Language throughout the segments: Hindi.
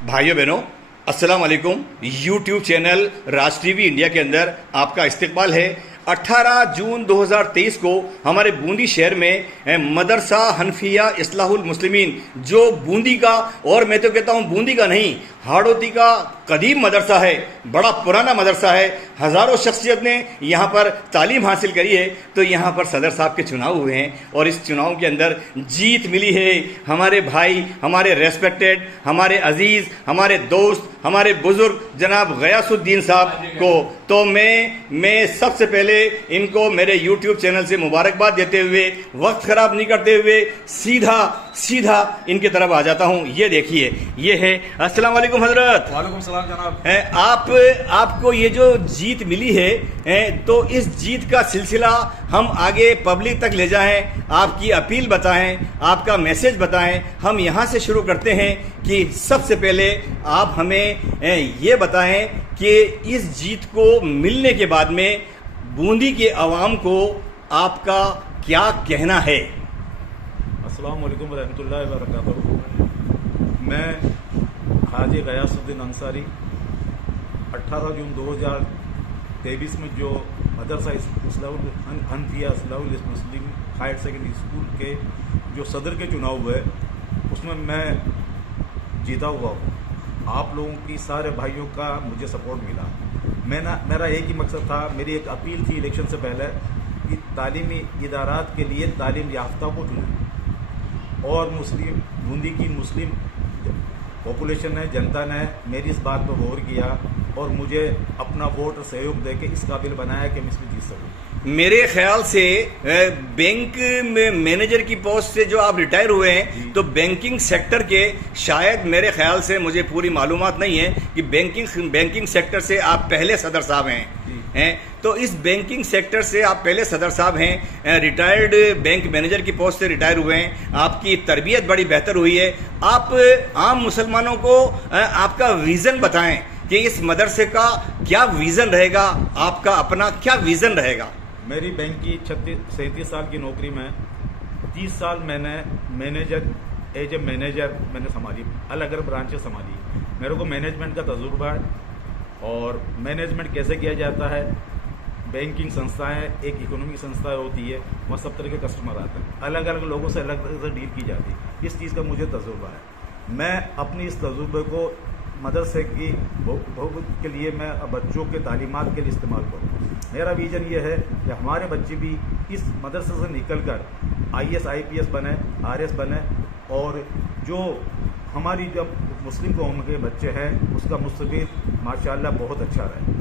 भाइयों बहनों, अस्सलाम वालेकुम। यूट्यूब चैनल राज टीवी इंडिया के अंदर आपका इस्तकबाल है। 18 जून 2023 को हमारे बूंदी शहर में मदरसा हनफिया इस्लाहुल मुस्लिमीन, जो बूंदी का, और मैं तो कहता हूं बूंदी का नहीं, हाड़ौती का कदीम मदरसा है, बड़ा पुराना मदरसा है। हज़ारों शख्सियत ने यहाँ पर तालीम हासिल करी है। तो यहाँ पर सदर साहब के चुनाव हुए हैं और इस चुनाव के अंदर जीत मिली है हमारे भाई, हमारे रेस्पेक्टेड, हमारे अजीज़, हमारे दोस्त, हमारे बुजुर्ग जनाब गयासुद्दीन साहब को। तो मैं सबसे पहले इनको मेरे यूट्यूब चैनल से मुबारकबाद देते हुए, वक्त ख़राब नहीं करते हुए सीधा इनकी तरफ आ जाता हूँ। ये देखिए, ये है। अस्सलाम वालेकुम हजरत। वालेकुम सलाम जनाब। आपको ये जो जीत मिली है, तो इस जीत का सिलसिला हम आगे पब्लिक तक ले जाएं, आपकी अपील बताएं, आपका मैसेज बताएं। हम यहाँ से शुरू करते हैं कि सबसे पहले आप हमें ये बताएं कि इस जीत को मिलने के बाद में बूंदी के अवाम को आपका क्या कहना है। अस्सलाम वालेकुम रहमतुल्लाहि व बरकातहू। मैं हाजी गयासुद्दीन अंसारी 18 जून 2023 में जो मदरसा इस्लाहुल हनफिया इस्लाहुल मुस्लिम हायर सेकेंडरी स्कूल के जो सदर के चुनाव हुए, उसमें मैं जीता हुआ हूँ। आप लोगों की सारे भाइयों का मुझे सपोर्ट मिला। मेरा एक ही मकसद था, मेरी एक अपील थी इलेक्शन से पहले कि तालीमी इदारात के लिए तालीम याफ्ता को चुनें, और मुस्लिम बूंदी की मुस्लिम पॉपुलेशन है, जनता ने मेरी इस बात पर गौर किया और मुझे अपना वोट और सहयोग देके इस काबिल बनाया कि मैं इसमें जीत सकूँ। मेरे ख्याल से बैंक में मैनेजर की पोस्ट से जो आप रिटायर हुए हैं, तो बैंकिंग सेक्टर के, शायद मेरे ख्याल से, मुझे पूरी मालूमात नहीं है कि बैंकिंग सेक्टर से आप पहले सदर साहब हैं। तो इस बैंकिंग सेक्टर से आप पहले सदर साहब हैं, रिटायर्ड बैंक मैनेजर की पोस्ट से रिटायर हुए हैं। आपकी तरबियत बड़ी बेहतर हुई है। आप आम मुसलमानों को आपका विज़न बताएं कि इस मदरसे का क्या विज़न रहेगा, आपका अपना क्या विज़न रहेगा। मेरी बैंक की 37 साल की नौकरी में 30 साल मैंने एज ए मैनेजर मैंने संभाली, अलग अलग ब्रांचेस संभाली। मेरे को मैनेजमेंट का तजुर्बा है, और मैनेजमेंट कैसे किया जाता है। बैंकिंग संस्थाएं एक इकोनॉमिक संस्था होती है, वहाँ सब तरह के कस्टमर आते हैं, अलग अलग लोगों से अलग तरह से डील की जाती है। इस चीज़ का मुझे तजुर्बा है। मैं अपनी इस तजुर्बे को मदरसे की बहुत के लिए, मैं बच्चों के तालीमात के लिए इस्तेमाल करूँ। मेरा विज़न ये है कि हमारे बच्चे भी इस मदरसे से निकल कर IAS IPS बने, RS बने, और जो हमारी जब मुस्लिम कौम के बच्चे हैं उसका मुस्तकबिल माशाअल्लाह बहुत अच्छा रहे।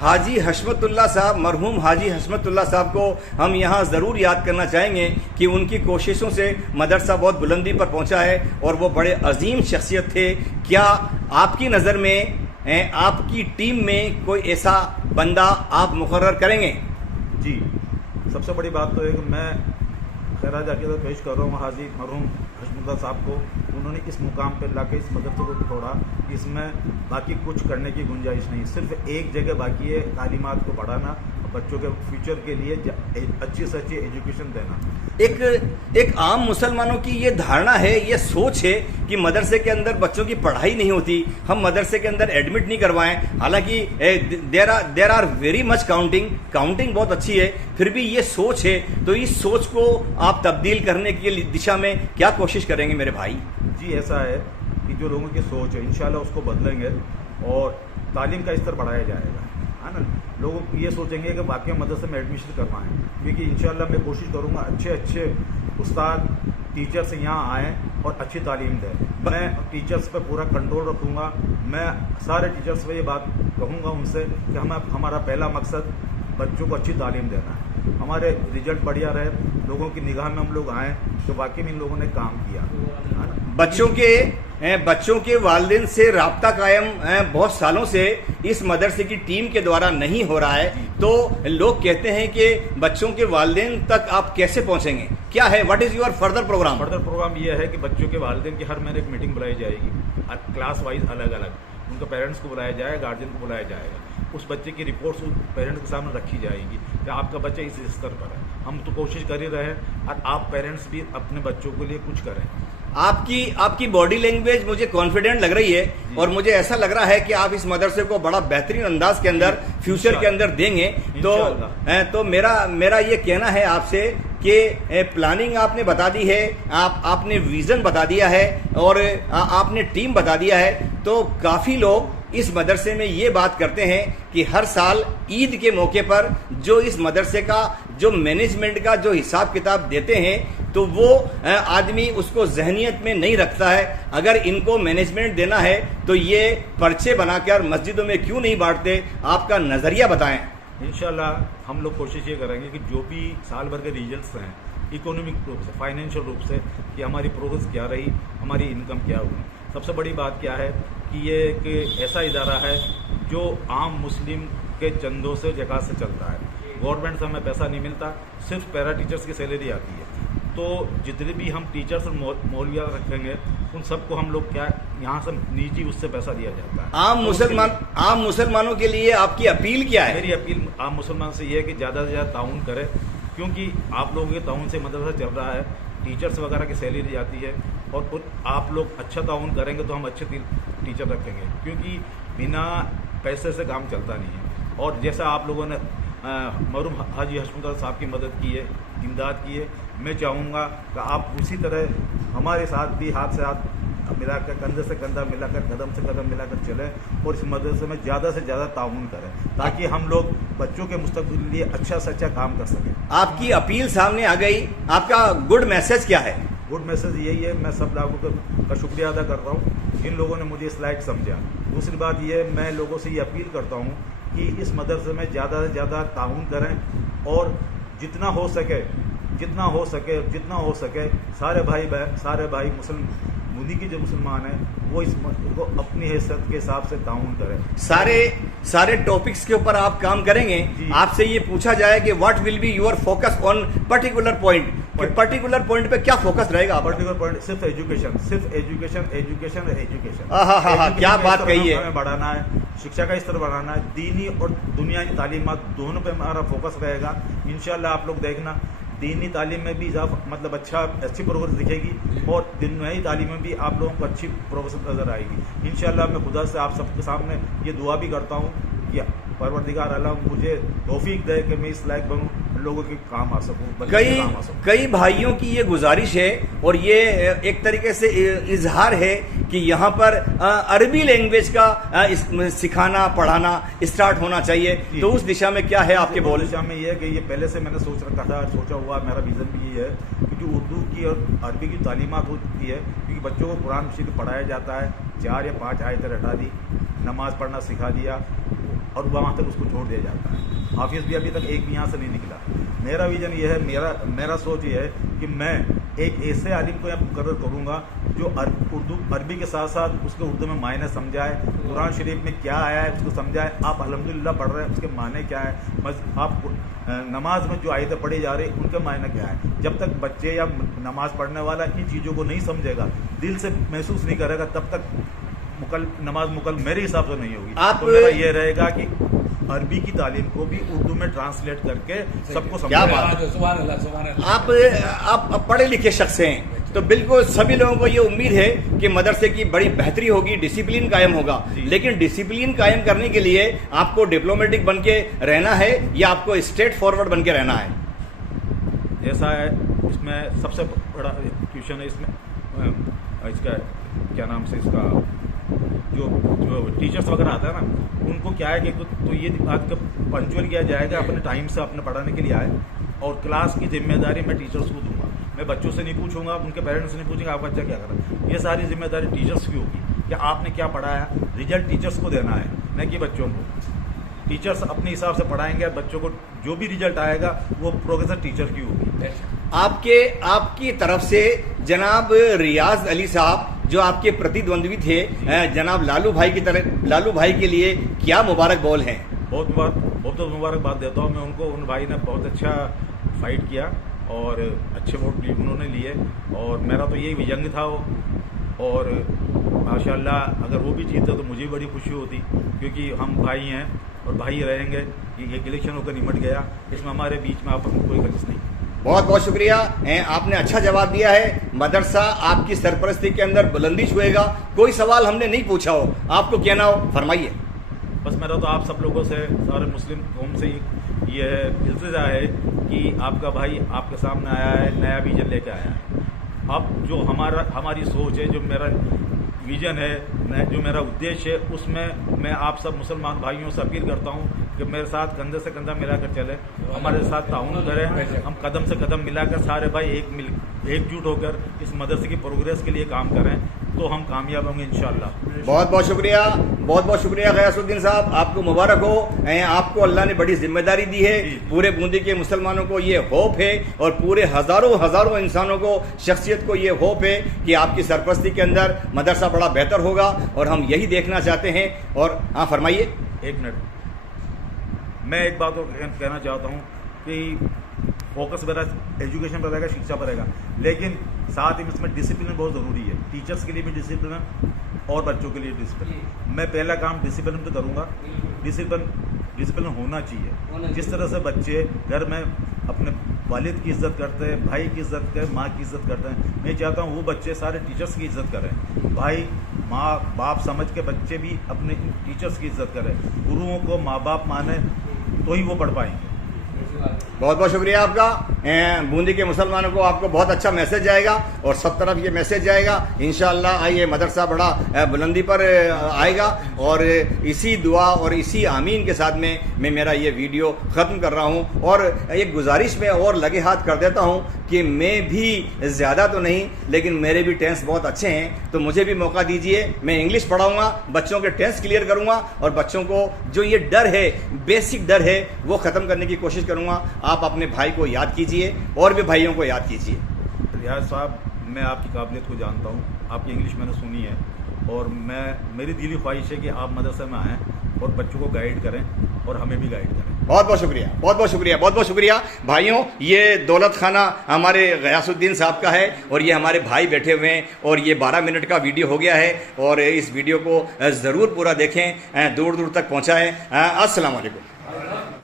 हाजी हशमतुल्लाह साहब, मरहूम हाजी हशमतुल्लाह साहब को हम यहाँ ज़रूर याद करना चाहेंगे कि उनकी कोशिशों से मदरसा बहुत बुलंदी पर पहुँचा है और वो बड़े अजीम शख्सियत थे। क्या आपकी नज़र में, आपकी टीम में कोई ऐसा बंदा आप मुकर्रर करेंगे? जी, सबसे बड़ी बात तो है कि मैं खैराज अकीदत पेश कर रहा हूँ हाजी मरहूम हशमतुल्लाह साहब को। उन्होंने इस मुकाम पर लाके इस मदरसे को छोड़ा, इसमें बाकी कुछ करने की गुंजाइश नहीं। सिर्फ एक जगह बाकी है, तालीमात को बढ़ाना, बच्चों के फ्यूचर के लिए अच्छी से अच्छी एजुकेशन देना। एक आम मुसलमानों की ये धारणा है, ये सोच है कि मदरसे के अंदर बच्चों की पढ़ाई नहीं होती, हम मदरसे के अंदर एडमिट नहीं करवाएं। हालांकि there are very much counting बहुत अच्छी है, फिर भी ये सोच है। तो इस सोच को आप तब्दील करने की दिशा में क्या कोशिश करेंगे मेरे भाई? जी, ऐसा है कि जो लोगों की सोच है इंशाल्लाह उसको बदलेंगे और तालीम का स्तर बढ़ाया जाएगा, है ना। लोग ये सोचेंगे कि वाकई मदरसे में एडमिशन करवाएं, क्योंकि इंशाल्लाह मैं कोशिश करूँगा अच्छे उस्ताद टीचर्स यहाँ आएँ और अच्छी तालीम दें। मैं टीचर्स पे पूरा कंट्रोल रखूँगा। मैं सारे टीचर्स पे ये बात कहूँगा उनसे कि हमारा पहला मकसद बच्चों को अच्छी तालीम देना है, हमारे रिजल्ट बढ़िया रहे, लोगों की निगाह में हम लोग आएँ तो वाकई में इन लोगों ने काम किया, है ना। बच्चों के वालिदैन से राब्ता कायम बहुत सालों से इस मदरसे की टीम के द्वारा नहीं हो रहा है। तो लोग कहते हैं कि बच्चों के वालिदैन तक आप कैसे पहुंचेंगे? क्या है, what is your further program? ये है कि बच्चों के वालिदैन की हर महीने एक मीटिंग बुलाई जाएगी, क्लास वाइज अलग अलग, उनके पेरेंट्स को बुलाया जाएगा, गार्जियन को बुलाया जाएगा। उस बच्चे की रिपोर्ट्स उस पेरेंट्स के सामने रखी जाएगी कि आपका बच्चा इस स्तर पर है। हम तो कोशिश कर ही रहे हैं, और आप पेरेंट्स भी अपने बच्चों के लिए कुछ करें। आपकी बॉडी लैंग्वेज मुझे कॉन्फिडेंट लग रही है और मुझे ऐसा लग रहा है कि आप इस मदरसे को बड़ा बेहतरीन अंदाज के अंदर फ्यूचर के अंदर देंगे। तो मेरा ये कहना है आपसे कि प्लानिंग आपने बता दी है, आपने विजन बता दिया है और आपने टीम बता दिया है। तो काफी लोग इस मदरसे में ये बात करते हैं कि हर साल ईद के मौके पर जो इस मदरसे का जो मैनेजमेंट का जो हिसाब किताब देते हैं तो वो आदमी उसको जहनियत में नहीं रखता है। अगर इनको मैनेजमेंट देना है तो ये पर्चे बनाकर मस्जिदों में क्यों नहीं बांटते? आपका नजरिया बताएं। इंशाल्लाह हम लोग कोशिश ये करेंगे कि जो भी साल भर के रिजल्ट्स हैं इकोनॉमिक रूप से, फाइनेंशियल रूप से, कि हमारी प्रोग्रेस क्या रही, हमारी इनकम क्या हुई। सबसे बड़ी बात क्या है कि ये एक ऐसा इदारा है जो आम मुस्लिम के चंदों से ज़कात से चलता है। गवर्नमेंट से हमें पैसा नहीं मिलता, सिर्फ पैरा टीचर्स की सैलरी आती है। तो जितने भी हम टीचर्स और मौलविया रखेंगे उन सबको हम लोग क्या यहाँ से निजी उससे पैसा दिया जाता है। आम मुसलमानों के लिए आपकी अपील क्या है? मेरी अपील आम मुसलमान से ये है कि ज़्यादा से ज़्यादा ताउन करें, क्योंकि आप लोगों के ताउन से मदरसा चल रहा है, टीचर्स वगैरह की सैलरी जाती है और आप लोग अच्छा ताउन करेंगे तो हम अच्छे टीचर रखेंगे, क्योंकि बिना पैसे से काम चलता नहीं है। और जैसा आप लोगों ने मरूम हाजी हशमुत साहब की मदद की है, इमदाद की है, मैं चाहूँगा कि आप उसी तरह हमारे साथ भी हाथ से हाथ मिलाकर, कंधे से कंधा मिलाकर, कदम से कदम मिलाकर चलें और इस मदरसे में ज़्यादा से ज़्यादा ताउन करें, ताकि हम लोग बच्चों के मुस्तकबिल के लिए अच्छा से अच्छा काम कर सकें। आपकी अपील सामने आ गई, आपका गुड मैसेज क्या है? गुड मैसेज यही है, मैं सब लोगों का शुक्रिया अदा करता हूँ जिन लोगों ने मुझे इस लायक समझा। दूसरी बात ये, मैं लोगों से ये अपील करता हूँ कि इस मदरसे में ज़्यादा से ज़्यादा ताउन करें और जितना हो सके सारे भाई मुदी के जो मुसलमान हैं वो इसको अपनी हैसियत के हिसाब से ताउन करें। सारे टॉपिक्स के ऊपर आप काम करेंगे। आपसे ये पूछा जाए कि what will be your focus on particular point, particular point पे क्या फोकस रहेगा? पर्टिकुलर पॉइंट सिर्फ एजुकेशन। क्या बात कही है। हमें बढ़ाना है, शिक्षा का स्तर बढ़ाना है, दीनी और दुनियावी तालीमात दोनों पे हमारा फोकस रहेगा। इंशाल्लाह आप लोग देखना दीनी तालीम में भी मतलब अच्छी प्रोग्रेस दिखेगी और दुनियावी तालीम में भी आप लोगों को अच्छी प्रोग्रेस नजर आएगी। इंशाल्लाह मैं खुदा से आप सबके सामने ये दुआ भी करता हूँ कि परवरदिगार अल्लाह मुझे तौफीक दे कि मैं इस लायक बनूं, लोगों के काम आ सकूं। कई भाइयों की ये गुजारिश है और ये एक तरीके से इजहार है कि यहाँ पर अरबी लैंग्वेज का सिखाना पढ़ाना स्टार्ट होना चाहिए। तो उस दिशा में क्या है आपके बोल? दिशा में ये है कि ये पहले से मैंने सोचा हुआ मेरा विजन भी ये है, क्योंकि उर्दू की और अरबी की तालीमात होती है, क्योंकि बच्चों को कुरान शरीफ पढ़ाया जाता है, 4 या 5 आयतें रटा दी, नमाज पढ़ना सिखा दिया और वहाँ तक उसको छोड़ दिया जाता है। हाफिज़ भी अभी तक एक भी यहाँ से नहीं निकला। मेरा विजन ये है, मेरा सोच ये है कि मैं एक ऐसे आलिम को यहाँ मुकर्रर करूँगा जो अरबी के साथ साथ उसके उर्दू में मायने समझाए, कुरान शरीफ में क्या आया है उसको समझाए। आप अल्हम्दुलिल्लाह पढ़ रहे हैं, उसके मायने क्या है, बस आप नमाज में जो आयतें पढ़ी जा रही उनके मायने क्या है। जब तक बच्चे या नमाज पढ़ने वाला इन चीज़ों को नहीं समझेगा, दिल से महसूस नहीं करेगा, तब तक नमाज मुकल मेरे हिसाब से नहीं होगी। तो मेरा ये रहेगा कि अरबी की तालीम को भी उर्दू में ट्रांसलेट करके सबको समझाएं। आप पढ़े लिखे शख्स हैं, तो बिल्कुल सभी लोगों को ये उम्मीद है कि मदरसे की बड़ी बेहतरी होगी, डिसिप्लिन कायम होगा। लेकिन डिसिप्लिन कायम करने के लिए आपको डिप्लोमेटिक बन के रहना है या आपको स्ट्रेट फॉरवर्ड बन के रहना है? ऐसा है, इसमें सबसे बड़ा क्वेश्चन है इसमें इसका क्या नाम से इसका जो टीचर्स वगैरह आता है ना, उनको क्या है कि तो ये बात का पंचुअल किया जाएगा, अपने टाइम से अपने पढ़ाने के लिए आए और क्लास की जिम्मेदारी मैं टीचर्स को दूंगा। मैं बच्चों से नहीं पूछूंगा, उनके पेरेंट्स से नहीं पूछेंगे आपका बच्चा क्या कर रहा है। ये सारी जिम्मेदारी टीचर्स की होगी कि आपने क्या पढ़ाया, रिजल्ट टीचर्स को देना है, न कि बच्चों को। टीचर्स अपने हिसाब से पढ़ाएंगे, बच्चों को जो भी रिजल्ट आएगा वो प्रोग्रेस टीचर की होगी। आपकी तरफ से जनाब रियाज अली साहब जो आपके प्रतिद्वंद्वी थे, जनाब लालू भाई के लिए क्या मुबारक बोल हैं? बहुत मुबारकबाद देता हूँ मैं उनको। उन भाई ने बहुत अच्छा फाइट किया और अच्छे वोट उन्होंने लिए और मेरा तो यही विजन था वो। और माशाल्लाह अगर वो भी जीते तो मुझे बड़ी खुशी होती, क्योंकि हम भाई हैं और भाई रहेंगे। ये इलेक्शन होकर निमट गया, इसमें हमारे बीच में आपस में कोई खर्च नहीं। बहुत बहुत शुक्रिया। आपने अच्छा जवाब दिया है। मदरसा आपकी सरपरस्ती के अंदर बुलंदी छुएगा। कोई सवाल हमने नहीं पूछा हो, आपको कहना हो, फरमाइए। बस मेरा तो आप सब लोगों से, सारे मुस्लिम कौम से ये इल्तिजा है कि आपका भाई आपके सामने आया है, नया विजन लेके आया है। अब जो हमारी सोच है, जो मेरा विजन है, जो मेरा उद्देश्य है, उसमें मैं आप सब मुसलमान भाइयों से अपील करता हूँ कि मेरे साथ कंधे से कंधा मिलाकर चले, हमारे साथ ताउन करें, हम कदम से कदम मिलाकर सारे भाई एकजुट होकर इस मदरसे की प्रोग्रेस के लिए काम करें, तो हम कामयाब होंगे इंशाअल्लाह। बहुत बहुत शुक्रिया, बहुत बहुत शुक्रिया गयासुद्दीन साहब, आपको मुबारक हो। आपको अल्लाह ने बड़ी जिम्मेदारी दी है। पूरे बूंदी के मुसलमानों को ये होप है और पूरे हजारों इंसानों को, शख्सियत को ये होप है कि आपकी सरपरस्ती के अंदर मदरसा बड़ा बेहतर होगा और हम यही देखना चाहते हैं। और हाँ, फरमाइए। एक मिनट, मैं एक बात और कहना चाहता हूँ कि फोकस मेरा एजुकेशन पर रहेगा, शिक्षा पर रहेगा, लेकिन साथ ही इसमें डिसिप्लिन बहुत ज़रूरी है। टीचर्स के लिए भी डिसिप्लिन और बच्चों के लिए डिसिप्लिन। मैं पहला काम डिसिप्लिन पे करूँगा। डिसिप्लिन होना चाहिए। जिस तरह से बच्चे घर में अपने वालिद की इज़्ज़त करते हैं, भाई की इज़्ज़त करें, माँ की इज़्ज़त करते हैं, मैं चाहता हूँ वो बच्चे सारे टीचर्स की इज़्ज़त करें। भाई माँ बाप समझ के बच्चे भी अपने टीचर्स की इज़्ज़त करें। गुरुओं को माँ बाप माने तो ही वो पढ़ पाएंगे। बहुत बहुत शुक्रिया आपका। बूंदी के मुसलमानों को आपको बहुत अच्छा मैसेज जाएगा और सब तरफ ये मैसेज जाएगा इंशाअल्लाह। ये मदरसा बड़ा बुलंदी पर आएगा और इसी दुआ और इसी आमीन के साथ में मैं मेरा ये वीडियो ख़त्म कर रहा हूँ। और एक गुजारिश में और लगे हाथ कर देता हूँ कि मैं भी ज़्यादा तो नहीं, लेकिन मेरे भी टेंस बहुत अच्छे हैं, तो मुझे भी मौका दीजिए। मैं इंग्लिश पढ़ाऊँगा, बच्चों के टेंस क्लियर करूँगा और बच्चों को जो ये डर है, बेसिक डर है, वो ख़त्म करने की कोशिश करूँगा। आप अपने भाई को याद कीजिए और भी भाइयों को याद कीजिए। रियाज साहब, मैं आपकी काबिलियत को जानता हूँ, आपकी इंग्लिश मैंने सुनी है और मेरी दिली ख्वाहिश है कि आप मदरसे में आएँ और बच्चों को गाइड करें और हमें भी गाइड करें। बहुत बहुत शुक्रिया, बहुत बहुत शुक्रिया, बहुत बहुत शुक्रिया भाइयों। ये दौलत खाना हमारे गयासुद्दीन साहब का है और ये हमारे भाई बैठे हुए हैं और ये 12 मिनट का वीडियो हो गया है और इस वीडियो को ज़रूर पूरा देखें, दूर दूर तक पहुँचाएँ। अस्सलाम वालेकुम।